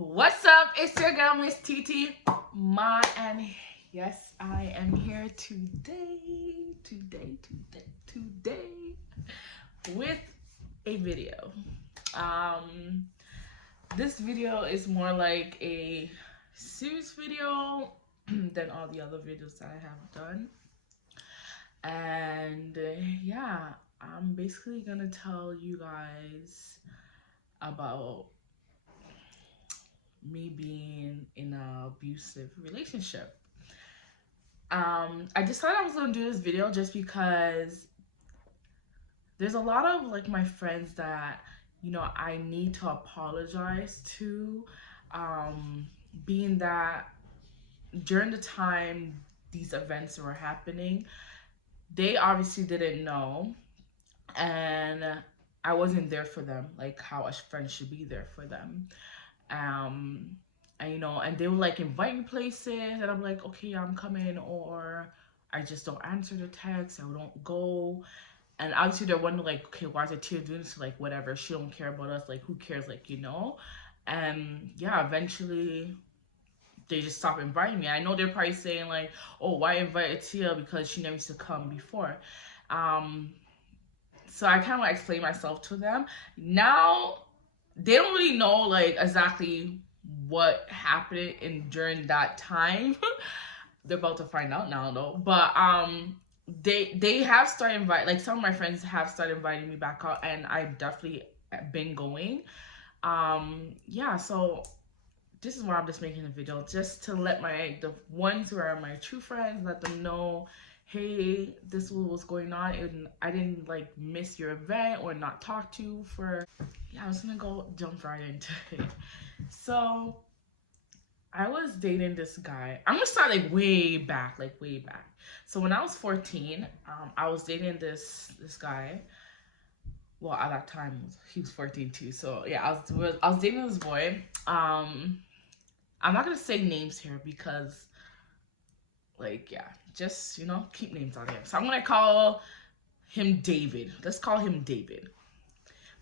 What's up? It's your girl, Miss TT Ma, and yes, I am here today with a video. This video is more like a serious video than all the other videos that I have done, and yeah, I'm basically gonna tell you guys about me being in an abusive relationship. I decided I was gonna do this video just because there's a lot of like my friends that I need to apologize to, being that during the time these events were happening, they obviously didn't know, and I wasn't there for them like how a friend should be there for them. um and they would like invite me places, and I'm like, okay, I'm coming, or I just don't answer the text, I don't go. And obviously they're wondering like, okay, why is it Tia doing this? Like, whatever, she don't care about us, like who cares, like. And yeah, eventually they just stop inviting me. I know they're probably saying like, oh, why invite Tia, because she never used to come before. So I kind of like explain myself to them. Now they don't really know like exactly what happened during that time. They're about to find out now though. But they have started inviting, like some of my friends have started inviting me back out, and I've definitely been going. Yeah, so this is why I'm just making a video, just to let the ones who are my true friends, let them know, hey, this is what's going on, and I didn't like miss your event or not talk to you for. Yeah, I was gonna go jump right into it. So I was dating this guy. I'm gonna start like way back. So when I was 14, I was dating this guy. Well, at that time he was 14 too. So yeah, I was dating this boy. I'm not gonna say names here because, like, yeah, just keep names on him. So I'm gonna call him David. Let's call him David.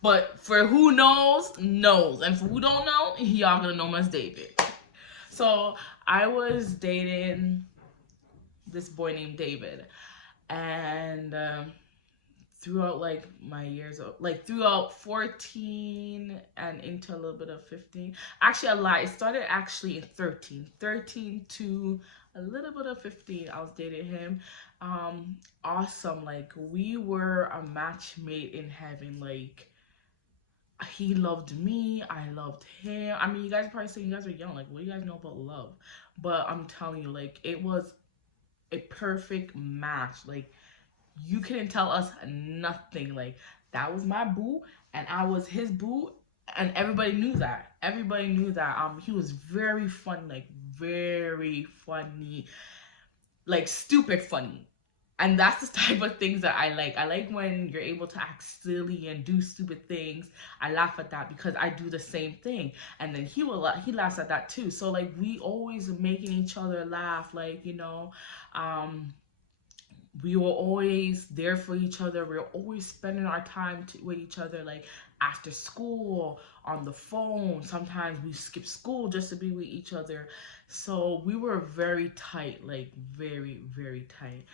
But for who knows, and for who don't know, y'all gonna know him as David. So I was dating this boy named David, and throughout like my years of like throughout 14 and into a little bit of 15, actually I lied, it started actually in 13 to a little bit of 15, I was dating him. Awesome, like we were a match made in heaven. Like, he loved me, I loved him. I mean, you guys probably say you guys are young, like what do you guys know about love? But I'm telling you, like, it was a perfect match. Like, you couldn't tell us nothing. Like, that was my boo and I was his boo, and everybody knew that. He was very funny, like very funny, like stupid funny. And that's the type of things that I like. I like when you're able to act silly and do stupid things. I laugh at that because I do the same thing. And then he laughs at that too. So like we always making each other laugh. Like, we were always there for each other. We were always spending our time with each other, like after school, on the phone. Sometimes we skip school just to be with each other. So we were very tight, like very, very tight.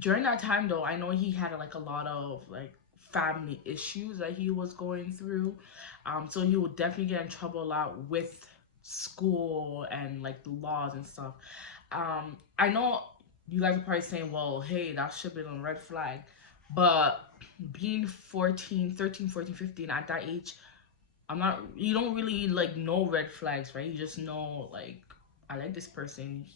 During that time though, I know he had like a lot of like family issues that he was going through. So he would definitely get in trouble a lot with school and like the laws and stuff. I know you guys are probably saying, well, hey, that should have been a red flag. But being 13, 14, 15, at that age, you don't really like know red flags, right? You just know, like, I like this person.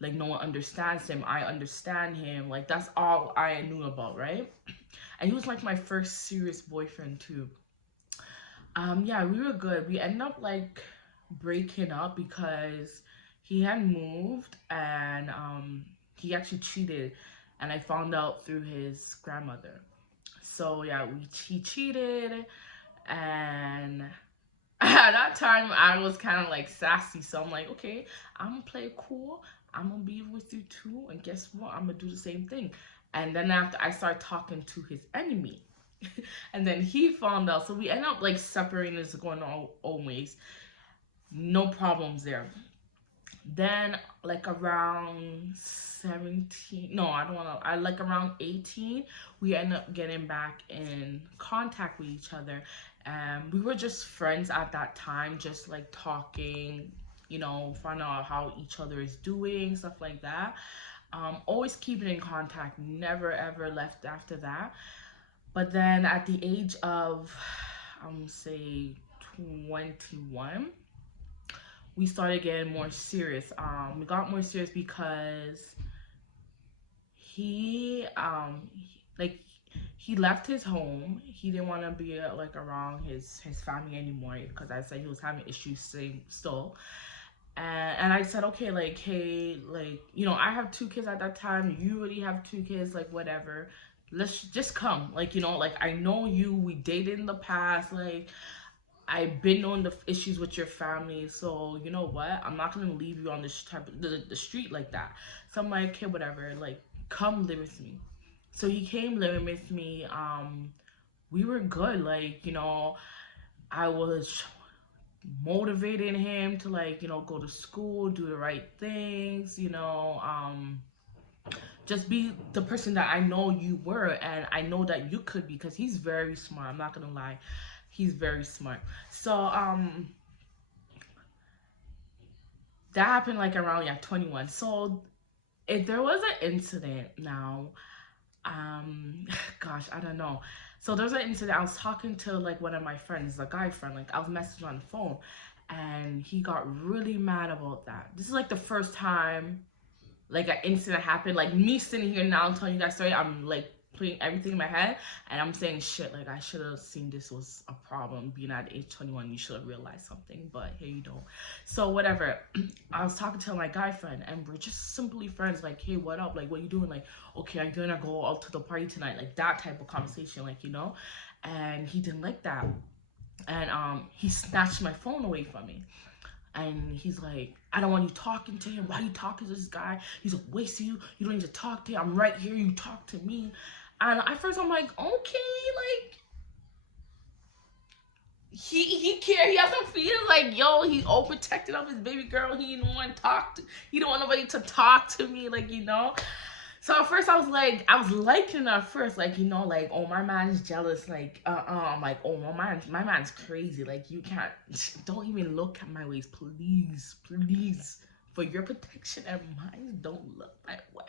Like, no one understands him. I understand him. Like, that's all I knew about, right? And he was like my first serious boyfriend too. Yeah, we were good. We ended up like breaking up because he had moved, and he actually cheated, and I found out through his grandmother. So yeah, he cheated, and at that time I was kind of like sassy, so I'm like, okay, I'm gonna play it cool, I'm gonna be with you too, and guess what, I'm gonna do the same thing. And then after, I started talking to his enemy. And then he found out, so we ended up like separating, going our own ways. No problems there. Then like around 17, no, I don't want to, I like around 18, we end up getting back in contact with each other. And we were just friends at that time, just like talking, find out how each other is doing, stuff like that. Always keeping in contact, never ever left after that. But then at the age of, I'm gonna say 21, we started getting more serious. We got more serious because like he left his home. He didn't want to be like around his family anymore because I said he was having issues still. And I said, okay, like, hey, like, I have two kids at that time. You already have two kids, like, whatever. Let's just come. Like, like, I know you. We dated in the past. Like, I've been on the issues with your family, so you know what? I'm not gonna leave you on this type of the street like that. So I'm like, okay, whatever. Like, come live with me. So he came living with me. We were good. Like, I was motivating him to like, go to school, do the right things. Just be the person that I know you were, and I know that you could be, because he's very smart. I'm not gonna lie, he's very smart. So that happened like around 21. So if there was an incident now, gosh, I don't know. So there's an incident. I was talking to like one of my friends, a guy friend, like I was messaging on the phone, and he got really mad about that. This is like the first time like an incident happened. Like me sitting here now telling you guys story, I'm like putting everything in my head, and I'm saying shit like I should have seen this was a problem. Being at age 21, you should have realized something, but here you don't. So whatever. I was talking to my guy friend, and we're just simply friends. Like, hey, what up? Like, what you doing? Like, okay, I'm gonna go out to the party tonight. Like that type of conversation, like And he didn't like that, and he snatched my phone away from me. And he's like, I don't want you talking to him. Why are you talking to this guy? He's a waste of you. You don't need to talk to him. I'm right here. You talk to me. And at first I'm like, okay, like he care. He has some feelings. Like, yo, he's all protected of his baby girl. He didn't want to talk to. He don't want nobody to talk to me. Like. So at first I was like, I was liking it at first, like, like, oh, my man's jealous, like, I'm like, oh, my man's crazy, like, you can't, don't even look at my ways, please, please, for your protection and mine, don't look my way.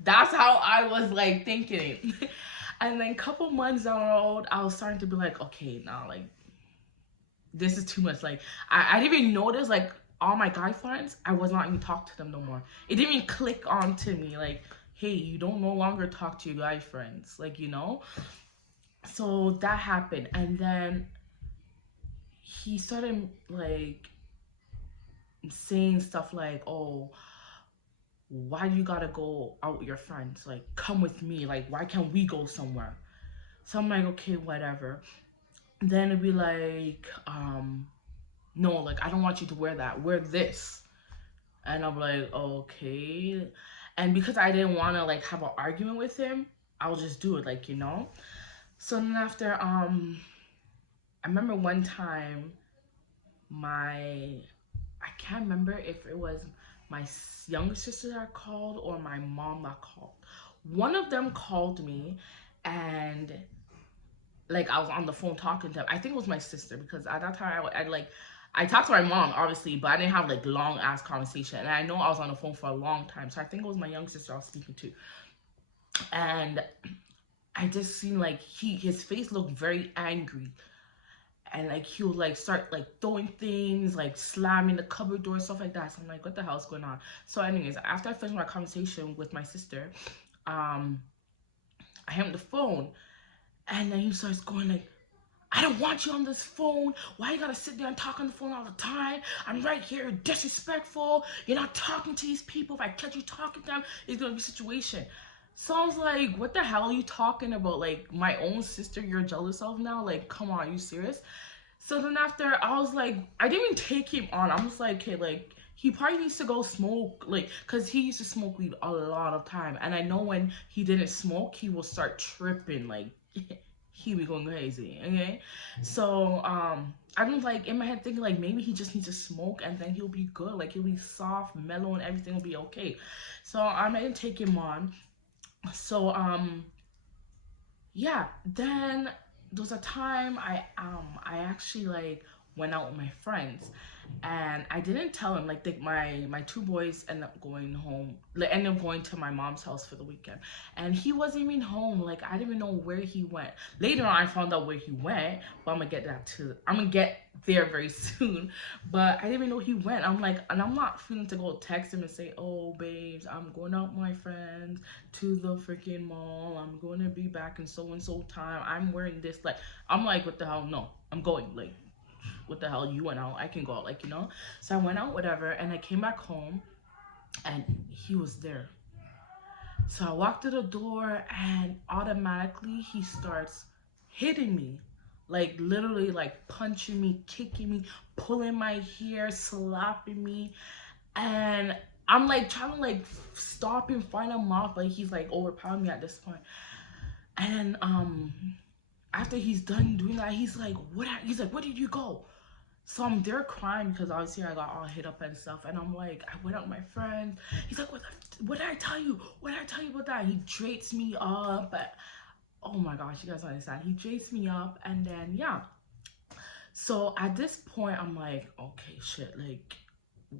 That's how I was, like, thinking. And then a couple months down the road, I was starting to be like, okay, now, like, this is too much. Like, I didn't even notice, like, all my guy friends, I was not even talk to them no more. It didn't even click onto me, like, hey, you don't no longer talk to your guy friends, like, So that happened, and then he started like saying stuff like, oh, why do you gotta go out with your friends? Like, come with me. Like, why can't we go somewhere? So I'm like, okay, whatever. Then it'd be like, no, like, I don't want you to wear that. Wear this. And I'm like, okay. And because I didn't want to like have an argument with him, I'll just do it, like, So then after, I remember one time I can't remember if it was my younger sister that called or my mom that called. One of them called me, and like I was on the phone talking to him. I think it was my sister, because at that time I talked to my mom obviously, but I didn't have like long ass conversation. And I know I was on the phone for a long time, so I think it was my young sister I was speaking to. And I just seen like his face looked very angry, and like he would like start like throwing things, like slamming the cupboard door, stuff like that. So I'm like, what the hell's going on? So anyways, after I finished my conversation with my sister, I hung up the phone, and then he starts going like, I don't want you on this phone. Why you gotta sit there and talk on the phone all the time? I'm right here, disrespectful. You're not talking to these people. If I catch you talking to them, it's gonna be a situation. So I was like, what the hell are you talking about? Like, my own sister you're jealous of now? Like, come on, are you serious? So then after, I was like, I didn't even take him on. I'm just like, okay, like, he probably needs to go smoke, like, because he used to smoke weed a lot of time. And I know when he didn't smoke, he will start tripping, like, he be going crazy, okay? So, I don't like in my head thinking like maybe he just needs to smoke and then he'll be good, like he'll be soft, mellow, and everything will be okay. So I'm gonna take him on. So yeah, then there was a time I actually like went out with my friends, and I didn't tell him like my two boys ended up going home, like ended up going to my mom's house for the weekend, and he wasn't even home. Like I didn't even know where he went. Later on I found out where he went, but I'm gonna get there very soon. But I didn't even know he went. I'm like, and I'm not feeling to go text him and say, oh babes, I'm going out with my friends to the freaking mall. I'm going to be back in so and so time. I'm wearing this. Like, I'm like, what the hell? No, I'm going. Like, what the hell? You went out. I can go out. Like, you know? So I went out, whatever. And I came back home and he was there. So I walked to the door and automatically he starts hitting me. Like, literally, like, punching me, kicking me, pulling my hair, slapping me. And I'm like trying to like stop him, find him off, but he's like overpowering me at this point. And after he's done doing that, he's like, he's like, where did you go? So I'm there crying because obviously I got all hit up and stuff. And I'm like, I went out with my friend. He's like, what did I tell you? What did I tell you about that? He drapes me up. But, oh my gosh, you guys don't understand. He drapes me up. And then, yeah. So at this point, I'm like, okay, shit. Like,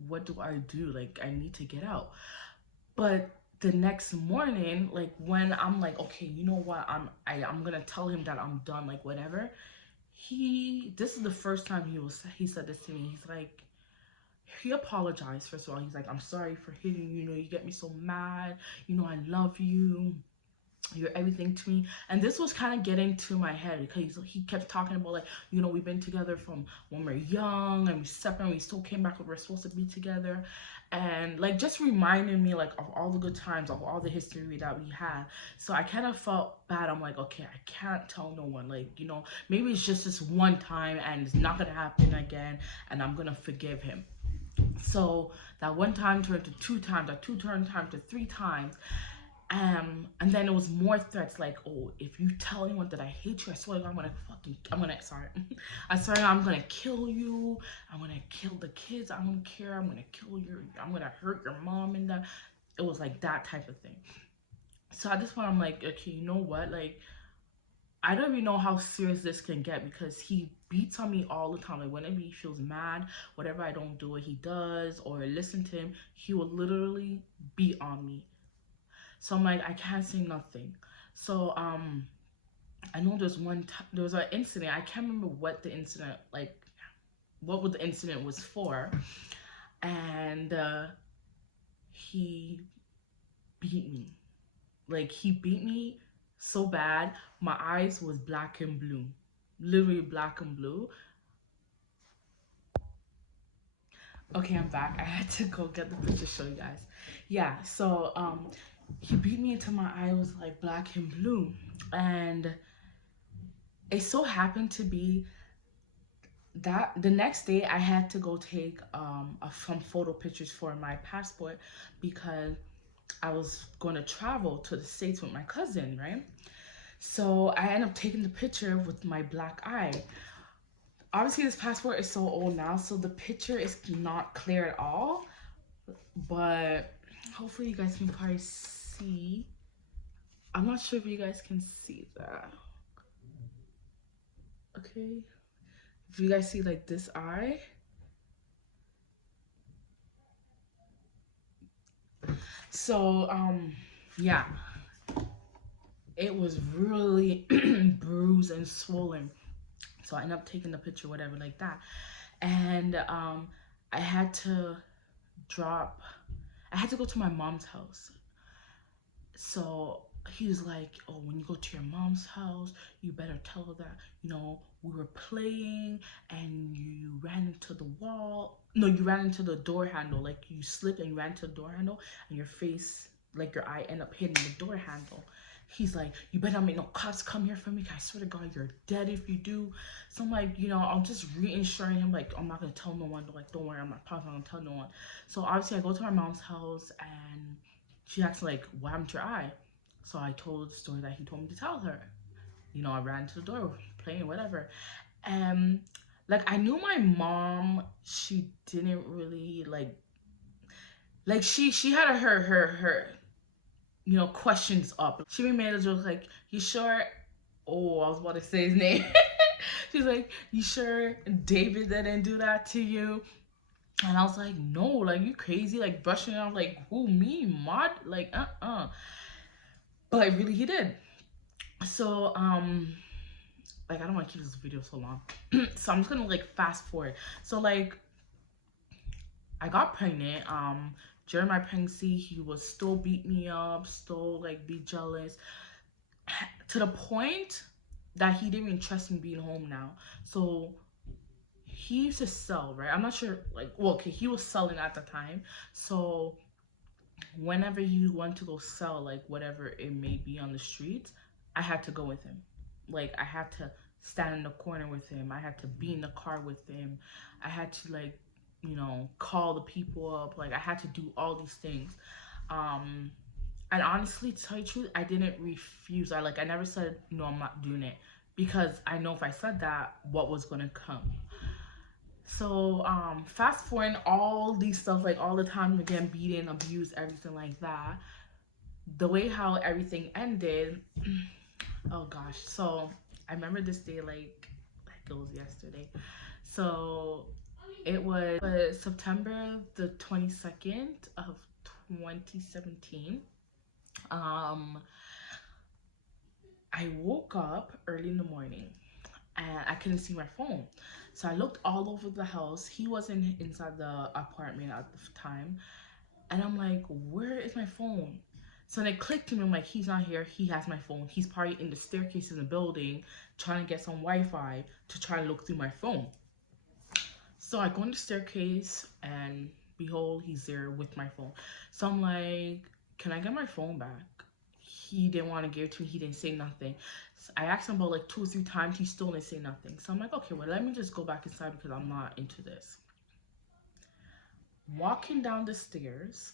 what do I do? Like, I need to get out. But the next morning, like when I'm like, okay, you know what? I'm gonna tell him that I'm done, like whatever. This is the first time he said this to me. He's like, he apologized first of all. He's like, I'm sorry for hitting you. You know, you get me so mad. You know, I love you. You're everything to me. And this was kind of getting to my head because he kept talking about like, you know, we've been together from when we're young and we separated, we still came back when we're supposed to be together, and like just reminding me like of all the good times, of all the history that we had. So I kind of felt bad. I'm like, okay, I can't tell no one, like, you know, maybe it's just this one time and it's not gonna happen again and I'm gonna forgive him. So that one time turned to two times, that two turned time to three times. And then it was more threats like, oh, if you tell anyone that I hate you, I swear sorry. I swear I'm gonna kill you. I'm gonna kill the kids. I don't care. I'm gonna hurt your mom and that. It was like that type of thing. So at this point, I'm like, okay, you know what? Like, I don't even know how serious this can get because he beats on me all the time. Like, whenever he feels mad, whatever I don't do what he does or listen to him, he will literally beat on me. So I'm like, I can't say nothing. So I know there was an incident. I can't remember what the incident like, what the incident was for, and he beat me. Like he beat me so bad, my eyes was black and blue, literally black and blue. Okay, I'm back. I had to go get the picture to show you guys. Yeah, so he beat me until my eye was like black and blue, and it so happened to be that the next day I had to go take some photo pictures for my passport because I was going to travel to the States with my cousin, right? So I ended up taking the picture with my black eye. Obviously, this passport is so old now, so the picture is not clear at all. But hopefully, you guys can probably see. I'm not sure if you guys can see that. Okay. If you guys see like this eye. So, yeah, it was really bruised and swollen. So I ended up taking the picture, whatever, like that. And I had to drop, I had to go to my mom's house. So he was like, oh, when you go to your mom's house, you better tell her that, you know, we were playing and you ran into the wall. No, you ran into the door handle. Like you slipped and you ran to the door handle and your face, like your eye ended up hitting the door handle. He's like, you better not make no cops come here for me. I swear to God, you're dead if you do. So I'm like, you know, I'm just reassuring him, like, I'm not going to tell no one. Like, don't worry, I'm not probably going to tell no one. So obviously I go to my mom's house and she asked like, what happened to your eye? So I told the story that he told me to tell her. You know, I ran to the door, playing, whatever. And like I knew my mom, she didn't really like she had her questions up. She made a joke like, you sure? Oh, I was about to say his name. She's like, you sure David didn't do that to you? And I was like, no, like you crazy, like brushing it off, like who, me, Mod? Like but really he did. So like I don't want to keep this video so long. So I'm just gonna like fast forward. So like I got pregnant. During my pregnancy, he would still beat me up, still like be jealous, to the point that he didn't even trust me being home now. So he used to sell, right? I'm not sure, like, well, okay, he was selling at the time. So whenever he went to go sell, like whatever it may be on the streets, I had to go with him. Like I had to stand in the corner with him. I had to be in the car with him. I had to like, call the people up. Like I had to do all these things. Um, and honestly, to tell you the truth, I didn't refuse. I never said no, I'm not doing it, because I know if I said that, what was gonna come. So fast forwarding all these stuff, like all the time again, beating, abuse, everything like that. The way how everything ended, oh gosh. So I remember this day like it was yesterday. So it was September the 22nd of 2017. Um, I woke up early in the morning and I couldn't see my phone. So I looked all over the house. He wasn't inside the apartment at the time. And I'm like, where is my phone? So then it clicked to me. I'm like, he's not here. He has my phone. He's probably in the staircase in the building trying to get some Wi-Fi to try to look through my phone. So I go on the staircase and behold, he's there with my phone. So I'm like, can I get my phone back? He didn't want to give it to me. He didn't say nothing. So I asked him about like 2 or 3 times. He still didn't say nothing. So I'm like, okay, well, let me just go back inside because I'm not into this. Walking down the stairs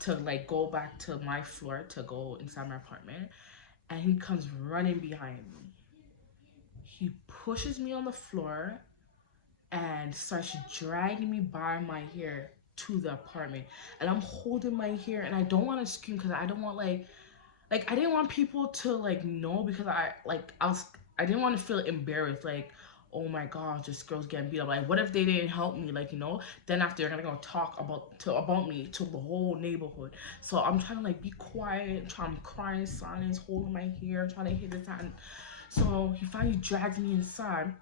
to like go back to my floor to go inside my apartment, and he comes running behind me. He pushes me on the floor and starts dragging me by my hair to the apartment, and I'm holding my hair and I don't want to scream because I don't want like I didn't want people to like know, because I didn't want to feel embarrassed, like, oh my god, this girl's getting beat up. Like what if they didn't help me, then after they're gonna go talk about me to the whole neighborhood. So I'm trying to like be quiet, I'm crying silence, holding my hair, trying to hit his hand. So he finally drags me inside.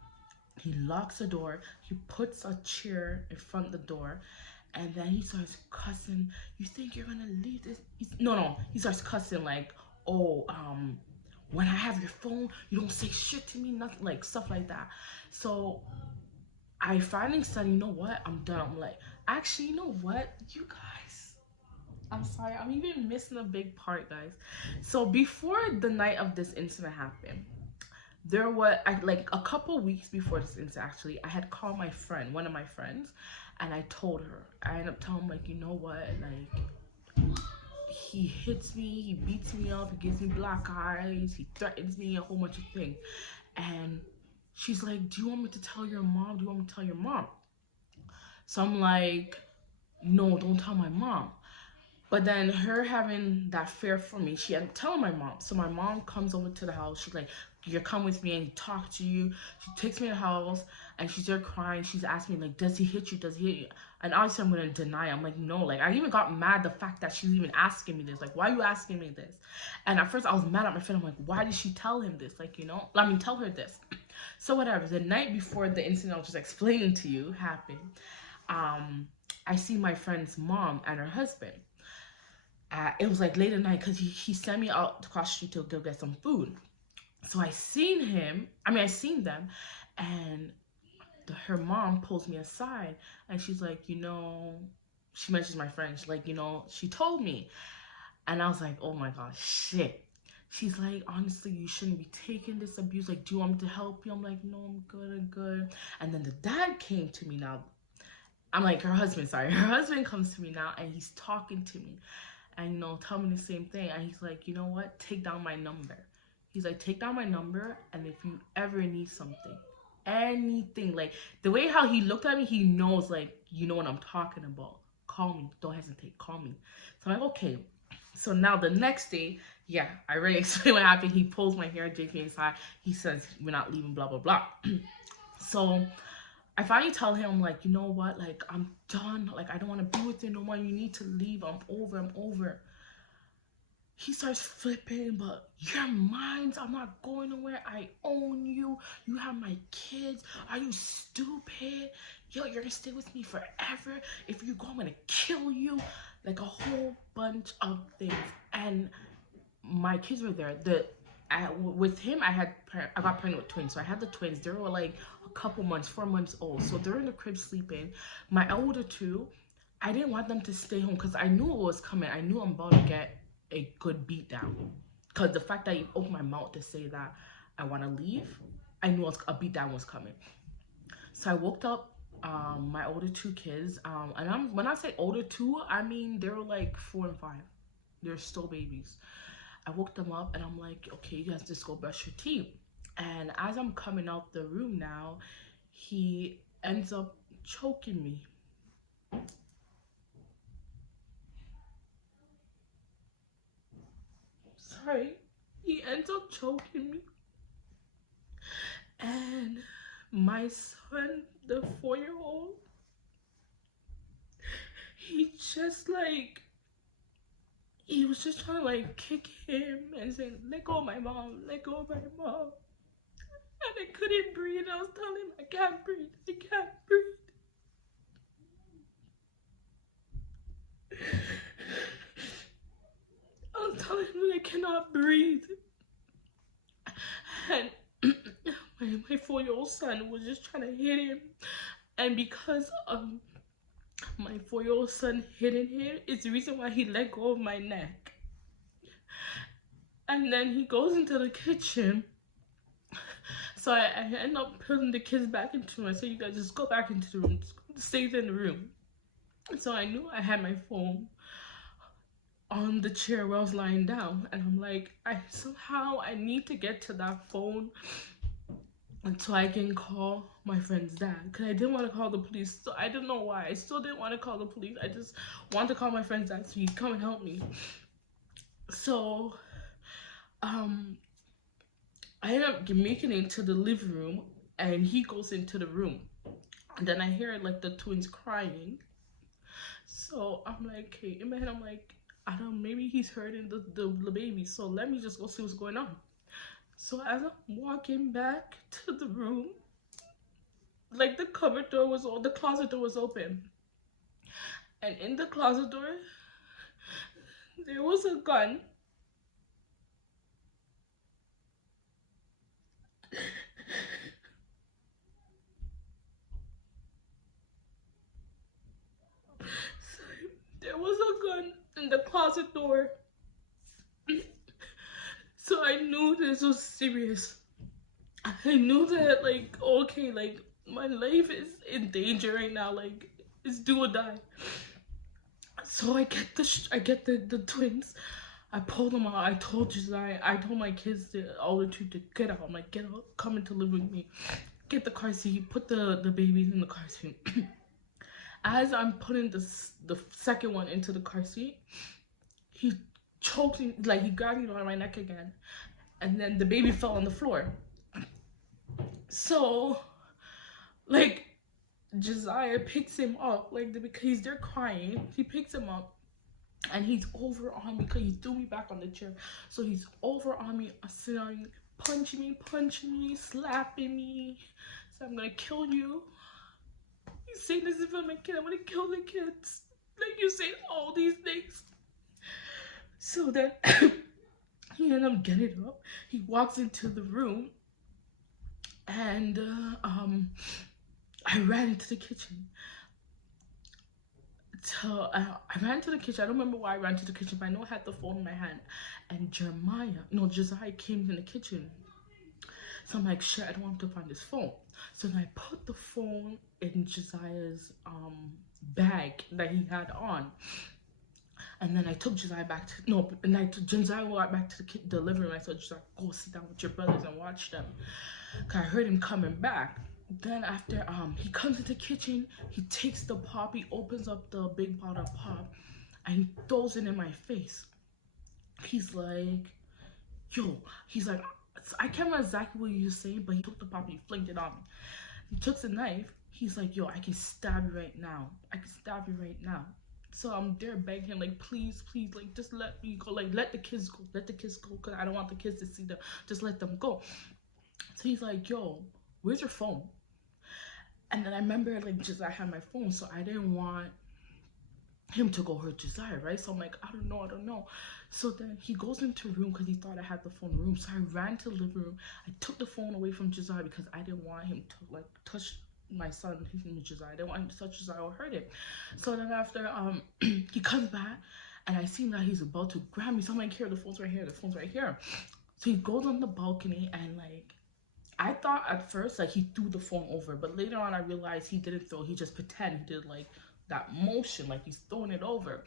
He locks the door. He puts a chair in front of the door, and then he starts cussing. You think you're gonna leave this? No. He starts cussing like, oh, when I have your phone, you don't say shit to me, nothing, like stuff like that. So I finally said, you know what? I'm done. I'm like, actually, you know what? You guys, I'm sorry. I'm even missing a big part, guys. So before the night of this incident happened, there was like a couple weeks before this incident, actually, I had called my friend, one of my friends, and I told her. I ended up telling him, like, you know what, like, he hits me, he beats me up, he gives me black eyes, he threatens me, a whole bunch of things. And she's like, do you want me to tell your mom? Do you want me to tell your mom? So I'm like, no, don't tell my mom. But then her having that fear for me, she had to tell my mom. So my mom comes over to the house. She's like, you come with me and talk to you. She takes me to the house and she's there crying. She's asking me, like, does he hit you? Does he hit you? And obviously I'm going to deny. I'm like, no. Like, I even got mad the fact that she's even asking me this. Like, why are you asking me this? And at first I was mad at my friend. I'm like, why did she tell him this? Like, tell her this. So whatever. The night before the incident I was just explaining to you happened, I see my friend's mom and her husband. It was like late at night because he sent me out across the street to go get some food. So I seen them, and her mom pulls me aside and she's like, she mentions my friend. She's like, she told me. And I was like, oh my gosh, shit. She's like, honestly, you shouldn't be taking this abuse. Like, do you want me to help you? I'm like, no, I'm good, I'm good. And then the dad came to me now. I'm like, her husband comes to me now and he's talking to me. And tell me the same thing. And he's like, you know what, take down my number. He's like, take down my number, and if you ever need something, anything. Like the way how he looked at me, he knows, like, you know what I'm talking about. Call me. Don't hesitate. Call me. So I'm like, okay. So now the next day, yeah, I already explained what happened. He pulls my hair, JK aside. He says, we're not leaving, blah, blah, blah. So I finally tell him, like, you know what? Like, I'm done. Like, I don't want to be with you no more. You need to leave. I'm over. I'm over. He starts flipping, but you're mine. I'm not going nowhere. I own you. You have my kids. Are you stupid? Yo, you're gonna stay with me forever. If you go, I'm gonna kill you. Like a whole bunch of things. And my kids were there. With him, I got pregnant with twins. So I had the twins. They were like a couple months, 4 months old. So they're in the crib sleeping. My older two, I didn't want them to stay home because I knew it was coming. I knew I'm about to get a good beat down, because the fact that you opened my mouth to say that I want to leave, I knew a beat down was coming. So I woke up my older two kids, and when I say older two, I mean they were like 4 and 5. They're still babies. I woke them up and I'm like, okay, you guys just go brush your teeth. And as I'm coming out the room now, he ends up choking me. Sorry. He ends up choking me. And my son, the 4-year-old, he just like, he was just trying to like kick him and say, let go of my mom, let go of my mom. And I couldn't breathe. I was telling him, I can't breathe, I can't breathe. I was telling him that I cannot breathe. And my 4-year-old son was just trying to hit him. And because my 4-year-old son hitting him, it's the reason why he let go of my neck. And then he goes into the kitchen. So I end up putting the kids back into the room. I said, you guys just go back into the room. Just stay in the room. So I knew I had my phone on the chair where I was lying down. And I'm like, I need to get to that phone until I can call my friend's dad. Because I didn't want to call the police. So I don't know why. I still didn't want to call the police. I just wanted to call my friend's dad so he'd come and help me. So I end up making it to the living room, and he goes into the room. And then I hear like the twins crying. So I'm like, okay, in my head I'm like, I don't know, maybe he's hurting the baby. So let me just go see what's going on. So as I'm walking back to the room, like the cupboard door was the closet door was open. And in the closet door, there was a gun. There was a gun in the closet door. So I knew this was serious. I knew that, like, okay, like, my life is in danger right now. Like, it's do or die. So I get the twins. I pulled them out. I told my kids, all the two, to get out. I'm like, get out, come into live with me. Get the car seat, put the babies in the car seat. As I'm putting the second one into the car seat, he choked me, like he grabbed me around my neck again. And then the baby fell on the floor. So, like, Josiah picks him up, like, because they're crying. He picks him up, and he's over on me because he threw me back on the chair. So he's over on me, sitting, punching me, slapping me. So I'm gonna kill you. He's saying this is for my kid. I'm gonna kill the kids. Like, you say all these things. So then he ended up getting up. He walks into the room, and I ran into the kitchen. So I ran to the kitchen. I don't remember why I ran to the kitchen, but I know I had the phone in my hand. And Josiah came in the kitchen. So I'm like, shit, I don't want to find his phone. So then I put the phone in Josiah's bag that he had on. And then I took Josiah back to, Josiah walked back to the living room. I said, Josiah, go sit down with your brothers and watch them. Because I heard him coming back. Then after he comes into the kitchen, he takes the pop, he opens up the big bottle of pop, and he throws it in my face. He's like, yo, he's like, I can't remember exactly what he was saying, but he took the pop and he flinged it on me. He took the knife. He's like, yo, I can stab you right now. I can stab you right now. So I'm there begging him, like, please, please, like, just let me go. Like, let the kids go. Let the kids go, because I don't want the kids to see them. Just let them go. So he's like, yo, where's your phone? And then I remember, like, just I had my phone, so I didn't want him to go hurt Josiah, right? So I'm like, I don't know. So then he goes into the room because he thought I had the phone in the room. So I ran to the living room. I took the phone away from Josiah because I didn't want him to like touch my son. His name is Josiah. I didn't want him to touch Josiah or hurt him. So then after he comes back and I see that he's about to grab me. So I'm like, here, the phone's right here. The phone's right here. So he goes on the balcony and like I thought at first like he threw the phone over, but later on I realized he didn't throw. He just pretended he did like that motion, like he's throwing it over.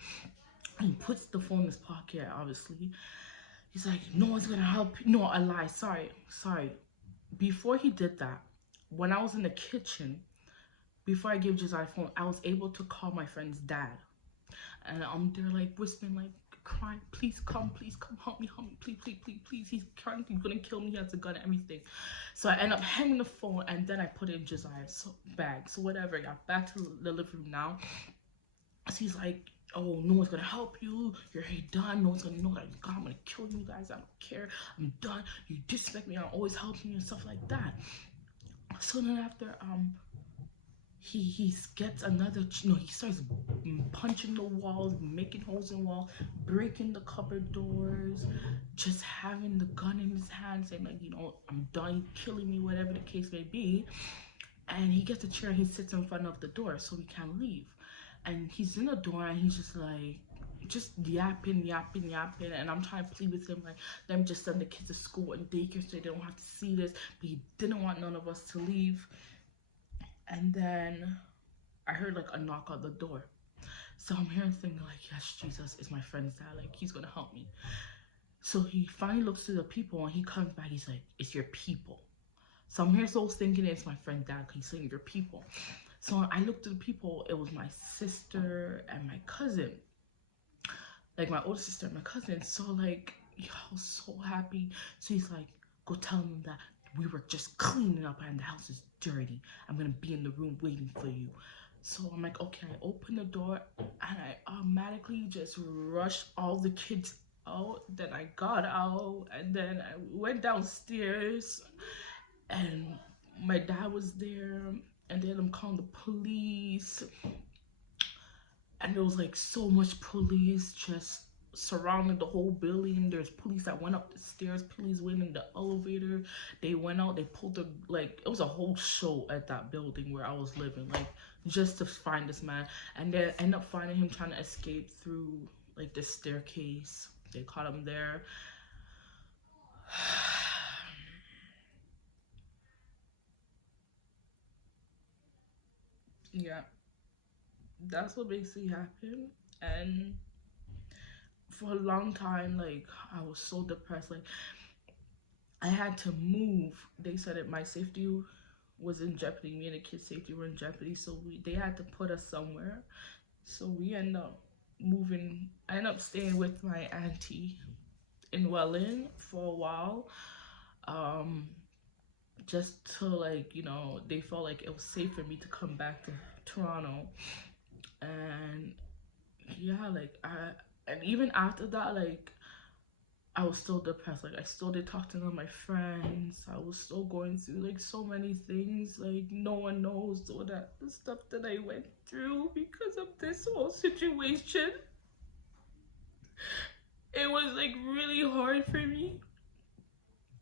He puts the phone in his pocket, obviously. He's like, no one's gonna help you. No, I lie. Sorry. Before he did that, when I was in the kitchen, before I gave Josiah phone, I was able to call my friend's dad. And I'm there like whispering, like crying, please come, help me, please. He's trying, he's gonna kill me, he has a gun and everything. So I end up hanging the phone and then I put it in Josiah's bag. So whatever, yeah, back to the living room now. So he's like, oh, no one's gonna help you. You're done. No one's gonna know that God, I'm gonna kill you guys. I don't care. I'm done. You disrespect me. I'm always helping you and stuff like that. So then after he gets another. No, he starts punching the walls, making holes in the wall, breaking the cupboard doors, just having the gun in his hand, saying like, I'm done killing me, whatever the case may be. And he gets a chair and he sits in front of the door so we can't leave. And he's in the door and he's just like, just yapping. And I'm trying to plead with him, like, let me just send the kids to school and daycare so they don't have to see this. But he didn't want none of us to leave. And then I heard like a knock on the door. So I'm here thinking like, yes, Jesus is my friend's dad. Like, he's going to help me. So he finally looks to the people and he comes back. He's like, it's your people. So I'm here so thinking it's my friend's dad. He's saying your people. So I looked at the people, it was my sister and my cousin. Like my older sister and my cousin. So like, I was so happy. So he's like, go tell them that we were just cleaning up and the house is dirty. I'm gonna be in the room waiting for you. So I'm like, okay, I open the door and I automatically just rushed all the kids out. Then I got out and then I went downstairs and my dad was there. And then I'm calling the police. And there was like so much police just surrounding the whole building. There's police that went up the stairs, police went in the elevator. They went out, they pulled the, like, it was a whole show at that building where I was living, like, just to find this man. And then end up finding him trying to escape through like the staircase. They caught him there. Yeah, that's what basically happened. And for a long time, like, I was so depressed. Like, I had to move. They said that my safety was in jeopardy. Me and the kids' safety were in jeopardy. So they had to put us somewhere. So we end up moving. I ended up staying with my auntie in Welland for a while. Just to like, they felt like it was safe for me to come back to Toronto. And yeah, like and even after that, like, I was still depressed. Like, I still did talk to none of my friends. I was still going through like so many things. Like, no one knows all that the stuff that I went through because of this whole situation. It was like really hard for me.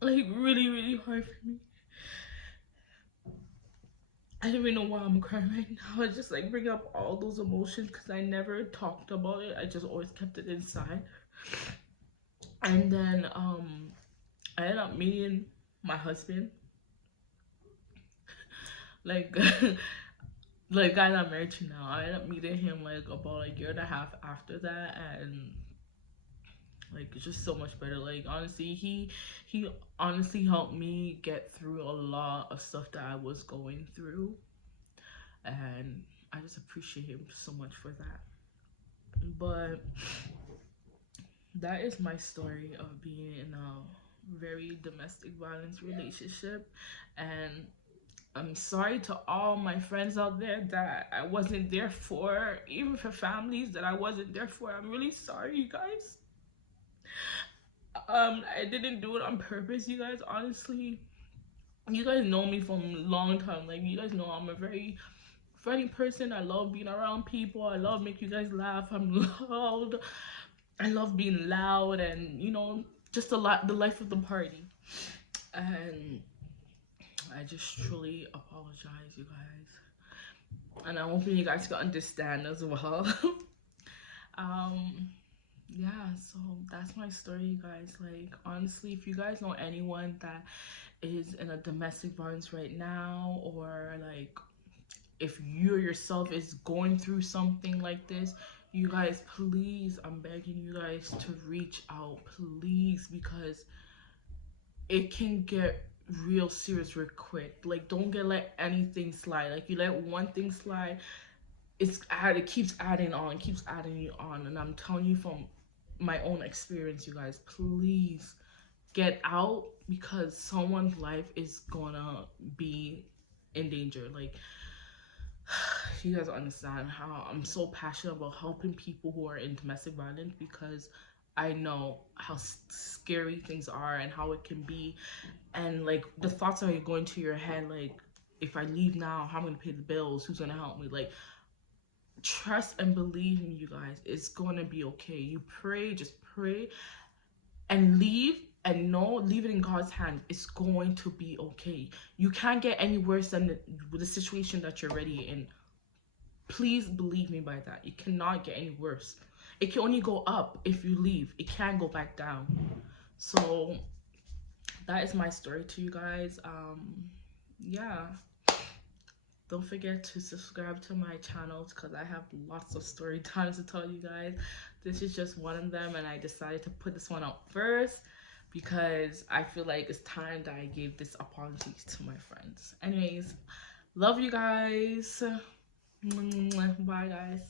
Like, really hard for me. I don't even know why I'm crying right now. I just like bring up all those emotions because I never talked about it. I just always kept it inside. And then I ended up meeting my husband. Like like guy that I'm married to now. I ended up meeting him like about a year and a half after that, and Like, it's just so much better. Like, honestly, he honestly helped me get through a lot of stuff that I was going through, and I just appreciate him so much for that. But that is my story of being in a very domestic violence relationship. And I'm sorry to all my friends out there that I wasn't there for, even for families that I wasn't there for. I'm really sorry, you guys. I didn't do it on purpose, you guys. Honestly, you guys know me from a long time. Like, you guys know I'm a very funny person. I love being around people. I love making you guys laugh. I'm loud. I love being loud, and just a lot, the life of the party. And I just truly apologize, you guys, and I'm hoping you guys can understand as well. um, yeah, so that's my story, you guys. Like, honestly, if you guys know anyone that is in a domestic violence right now, or like if you yourself is going through something like this, you guys, please, I'm begging you guys to reach out, please, because it can get real serious real quick. Like, don't let anything slide. Like, you let one thing slide, it keeps adding on. And I'm telling you from my own experience, you guys, please get out, because someone's life is gonna be in danger. Like, you guys understand how I'm so passionate about helping people who are in domestic violence, because I know how scary things are and how it can be, and like the thoughts that are going to your head, like, if I leave now, how am I gonna pay the bills? Who's gonna help me? Like, trust and believe me, you guys, it's gonna be okay. You pray, just pray, and leave, and leave it in God's hand. It's going to be okay. You can't get any worse than the situation that you're already in. Please believe me by that. It cannot get any worse. It can only go up if you leave. It can't go back down. So that is my story to you guys. Yeah. Don't forget to subscribe to my channels, because I have lots of story times to tell you guys. This is just one of them, and I decided to put this one out first because I feel like it's time that I gave this apology to my friends. Anyways, love you guys. Bye, guys.